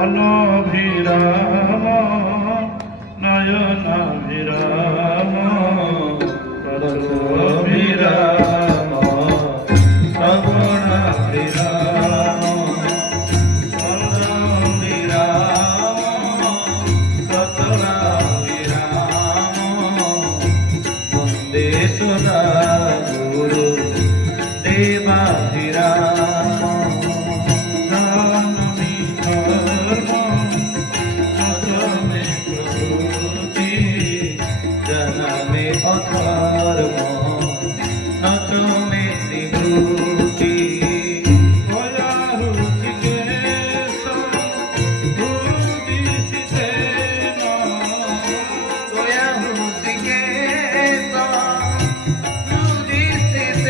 मनोभिराम नयनाभिराम रथोभिराम श्रवणाभिराम स्कन्दाभिराम सतराभिराम वन्दे सदा गुरु देवाभिराम अधर्म नच में निवृत्ति गोया ऋषिकेश हृदिशेन गोया ऋषिकेश हृदिशेन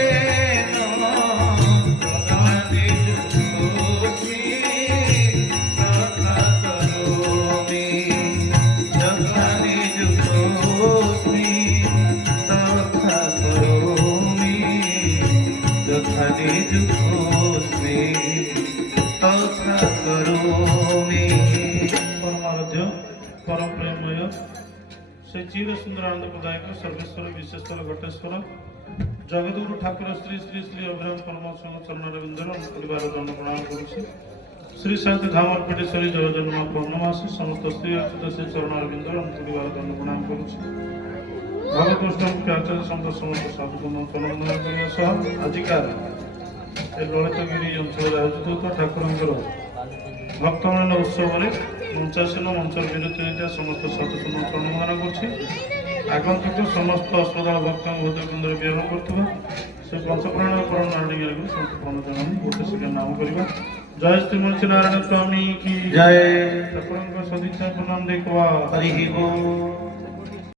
ददाति जुहोस्मि तथा करोमि ददाति जुहोस्मि परमाराध्य परम प्रेममय से चिर सुंदर आनंद प्रदायक सर्वेश्वर विश्वेश्वर घटेश्वर जगदगुरु ठाकुर श्री श्री श्री अभिराम परमात्मा चरणरविंदर परिवार दंड प्रणाम करुछि। श्री साहित्य धामर पीठेश्वरी जय जन्म पूर्णमासी समस्त श्री अर्चित श्री चरणरविंदर परिवार दंड प्रणाम करुछि। भगवत आचार्य संत समस्त साधुगण प्रणाम करने सह आजिकार ललितगिरी अंचल आयोजित होता ठाकुर भक्तमान उत्सव में मंचासन मंचर विरति नीति समस्त साधुगण प्रणमान करगंतुक समस्त अस्पताल भक्त हृदयकुंद विहार कर पंचप्राण परम नारायण जन गोटे सेकेंड नाम करवा। जय श्रीमती नारायण स्वामी की जय। ठाकुर सदिच्छा प्रणाम देखवा।